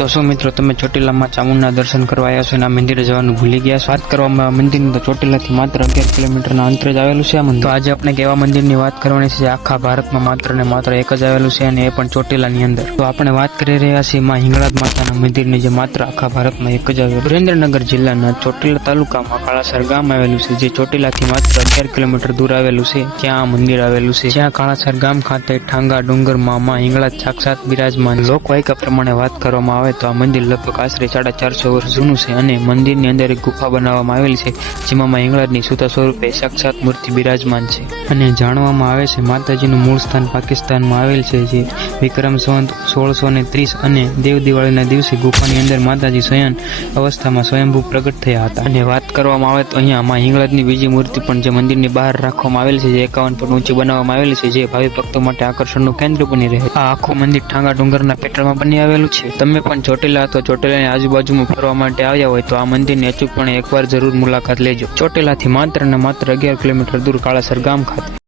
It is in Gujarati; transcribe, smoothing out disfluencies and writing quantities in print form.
તો શું મિત્રો તમે ચોટીલામાં ચામુંડના દર્શન કરવા આવ્યા છો અને આ મંદિરે જવાનું ભૂલી ગયા છો? વાત કરવામાં આવે મંદિરની તો ચોટીલાથી માત્ર 11 કિલોમીટરના અંતરે જ આવેલું છે આ મંદિર. તો આજે આપણે કેવા મંદિરની વાત કરવાની છે આખા ભારતમાં માત્ર ને માત્ર એક જ આવેલું છે અને એ પણ ચોટીલાની અંદર. તો આપણે વાત કરી રહ્યા છીએ માં હિંગળાજ માતાના મંદિરની જે માત્ર આખા ભારતમાં એક જ આવેલું. સુરેન્દ્રનગર જિલ્લાના ચોટીલા તાલુકામાં કાળાસર ગામ આવેલું છે જે ચોટીલાથી માત્ર 11 કિલોમીટર દૂર આવેલું છે. ત્યાં આ મંદિર આવેલું છે જ્યાં કાળાસર ગામ ખાતે ઠાંગા ડુંગરમાં માં હિંગળાજ સાક્ષાત બિરાજમાન. લોકવાયકા પ્રમાણે વાત કરવામાં આવે તો આ મંદિર લગભગ આશરે 450 વર્ષ જૂનું છે અને મંદિરની અંદર એક ગુફા બનાવવામાં આવેલી છે જેમાં માં હિંગળાજની સૂતા સ્વરૂપે સાક્ષાત મૂર્તિ બિરાજમાન છે. અને જાણવામાં આવે છે માતાજીનું મૂળ સ્થાન પાકિસ્તાનમાં આવેલ છે જે વિક્રમ સંવત 1630 અને દેવ દિવાળીના દિવસે ગુફાની અંદર માતાજી શયન અવસ્થામાં સ્વયંભૂ પ્રગટ થયા હતા. અને વાત કરવામાં આવે તો અહીંયા માં હિંગળાજની બીજી મૂર્તિ પણ જે મંદિરની બહાર રાખવામાં આવેલી છે જે 51 ફૂટ ઊંચી બનાવવામાં આવેલી છે જે ભાવિ ભક્તો માટે આકર્ષણનું કેન્દ્ર બની રહે. આ આખું મંદિર ઠાંગા ડુંગરના પેટળમાં બની આવેલું છે. તમે પણ ચોટીલા અથવા ચોટીલાની આજુબાજુમાં ફરવા માટે આવ્યા હોય તો આ મંદિરની અચૂકપણે એકવાર જરૂર મુલાકાત લેજો. ચોટીલાથી માત્ર ને માત્ર 11 કિલોમીટર દૂર કાળાસર ગામ ખાતે.